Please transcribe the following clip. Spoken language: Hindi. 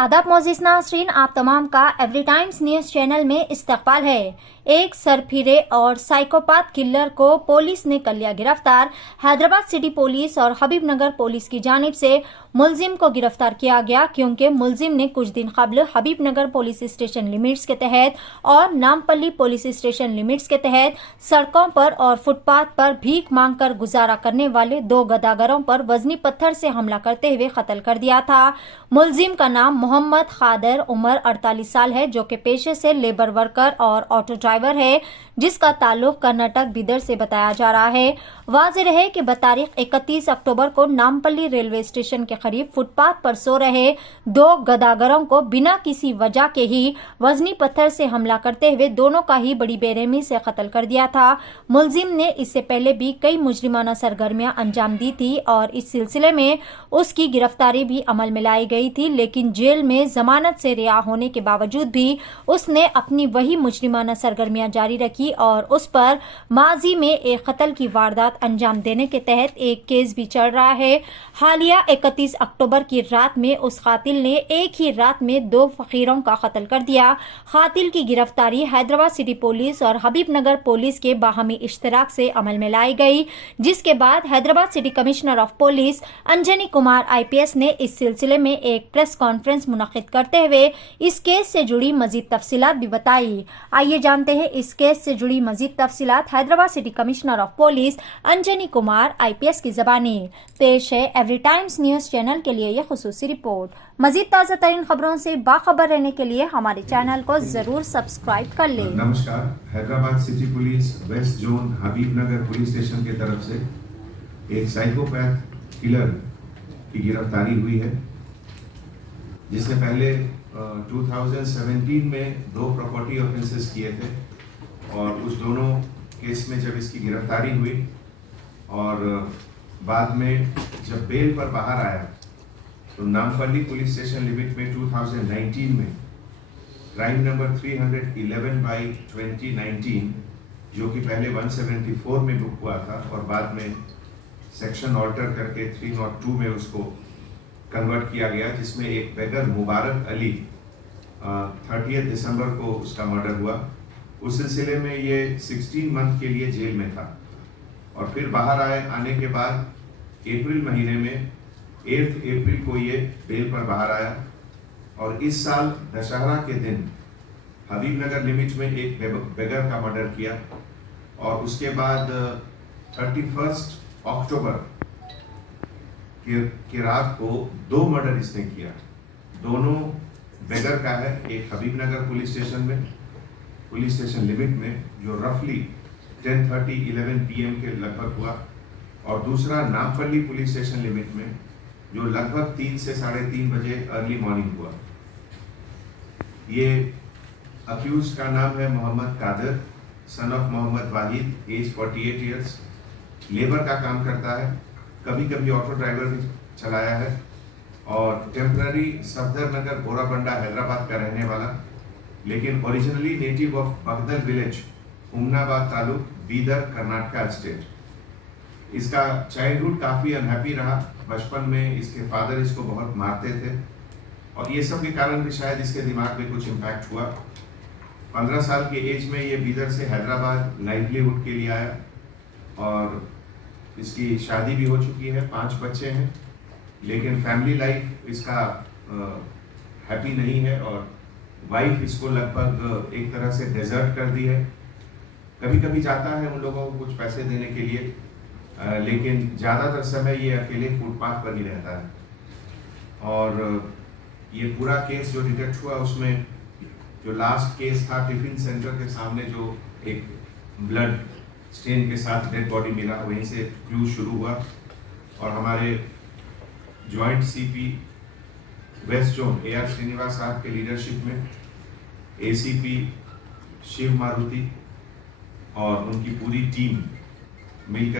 आदाब मोअज़्ज़िज़ नाज़रीन, आप तमाम का एवरी टाइम्स न्यूज़ चैनल में इस्तकबाल है। एक सरफिरे और साइकोपाथ किलर को पुलिस ने कर लिया गिरफ्तार। हैदराबाद सिटी पुलिस और हबीबनगर पुलिस की जानिब से मुलजिम को गिरफ्तार किया गया, क्योंकि मुलजिम ने कुछ दिन कबल हबीबनगर पुलिस स्टेशन लिमिट्स के तहत और नामपल्ली पुलिस स्टेशन लिमिट्स के तहत सड़कों पर और फुटपाथ पर भीख मांगकर गुजारा करने वाले दो गदागरों पर वजनी पत्थर से हमला करते हुए कत्ल कर दिया था। मुलजिम का नाम मोहम्मद खादर, उम्र 48 साल है, जो कि पेशे से लेबर वर्कर और ऑटो ड्राइवर है, जिसका ताल्लुक कर्नाटक बिदर से बताया जा रहा है। वाज़ेह रहे कि बतारीख 31 अक्टूबर को नामपल्ली रेलवे स्टेशन के करीब फुटपाथ पर सो रहे दो गदागरों को बिना किसी वजह के ही वजनी पत्थर से हमला करते हुए दोनों का ही बड़ी बेरहमी से कत्ल कर दिया था। मुलजिम ने इससे पहले भी कई मुजरिमाना सरगर्मियां अंजाम दी थी और इस सिलसिले में उसकी गिरफ्तारी भी अमल में लाई गई थी, लेकिन जेल में जमानत से रिहा होने के बावजूद भी उसने अपनी वही मुजरिमाना सरगर्मियां जारी रखी और उस पर माजी में एक कत्ल की वारदात अंजाम देने के तहत एक केस भी चल रहा है। हालिया 31 अक्टूबर की रात में उस कातिल ने एक ही रात में दो फकीरों का कत्ल कर दिया। कातिल की गिरफ्तारी हैदराबाद सिटी पुलिस और हबीबनगर पुलिस के बाहमी इश्तराक से अमल में लाई गई, जिसके बाद Hyderabad city commissioner of police Anjani Kumar IPS ने इस सिलसिले में एक प्रेस कॉन्फ्रेंस मुनक्किद करते हुए इस केस से जुड़ी मजीद तफसीलात भी बताई। आइए जानते हैं इस केस से जुड़ी मजीद तफसीलात Hyderabad city commissioner of police Anjani Kumar IPS की ज़बानी। पेश है एवरी टाइम्स न्यूज़ चैनल के लिए यह खुसूसी रिपोर्ट। मजीद ताज़ा तरीन खबरों से बाखबर रहने के लिए हमारे चैनल को जरूर सब्सक्राइब कर लें। नमस्कार, Hyderabad city police west zone Habibnagar police station की तरफ से एक साइकोपैथ किलर की गिरफ्तारी हुई है, जिसने पहले 2017 में दो प्रॉपर्टी ऑफेंसेस किए थे और उस दोनों केस में जब इसकी गिरफ्तारी हुई और बाद में जब बेल पर बाहर आया तो नामपल्ली पुलिस स्टेशन लिमिट में 2019 में क्राइम नंबर 311/2019, जो कि पहले 174 में बुक हुआ था और बाद में सेक्शन ऑल्टर करके 302 में उसको कन्वर्ट किया गया, जिसमें एक बेगर मुबारक अली 30 दिसंबर को उसका मर्डर हुआ। उस सिलसिले में ये 16 मंथ के लिए जेल में था और फिर बाहर आने के बाद अप्रैल महीने में 8 अप्रैल को ये बेल पर बाहर आया और इस साल दशहरा के दिन हबीबनगर लिमिट में एक बेगर का मर्डर किया और उसके बाद 31 अक्टूबर की रात को दो मर्डर इसने किया। दोनों बेगर का है, एक हबीबनगर पुलिस स्टेशन लिमिट में जो रफली 10:30-11 PM के लगभग हुआ और दूसरा नामपल्ली पुलिस स्टेशन लिमिट में जो लगभग 3 से 3:30 बजे अर्ली मॉर्निंग हुआ। ये अक्यूज का नाम है Mohammed Qadir, son of Mohammed Wahid, age 48 years, labour का काम करता है, कभी कभी ऑटो ड्राइवर भी चलाया है और टेम्पररी सफदर नगर बोराबंडा हैदराबाद का रहने वाला, लेकिन originally native of Bagdal village, Humnabad taluk, Bidar, Karnataka state. इसका चाइल्डहुड काफ़ी अनहैप्पी रहा। बचपन में इसके फादर इसको बहुत मारते थे और ये सब के कारण भी शायद इसके दिमाग में कुछ इम्पैक्ट हुआ। 15 साल के एज में ये बीदर से हैदराबाद लाइवलीहुड के लिए आया और इसकी शादी भी हो चुकी है, 5 बच्चे हैं, लेकिन फैमिली लाइफ इसका हैप्पी नहीं है और वाइफ इसको लगभग एक तरह से डेजर्ट कर दी है। कभी कभी जाता है उन लोगों को कुछ पैसे देने के लिए, लेकिन ज़्यादातर समय ये अकेले फुटपाथ पर ही रहता है। और ये पूरा केस जो डिटेक्ट हुआ उसमें जो लास्ट केस था टिफिन सेंटर के सामने जो एक ब्लड स्टेन के साथ डेड बॉडी मिला, वहीं से क्लू शुरू हुआ और हमारे joint CP west zone AR Srinivas साहब के लीडरशिप में ACP शिव मारुति और उनकी पूरी टीम मिलकर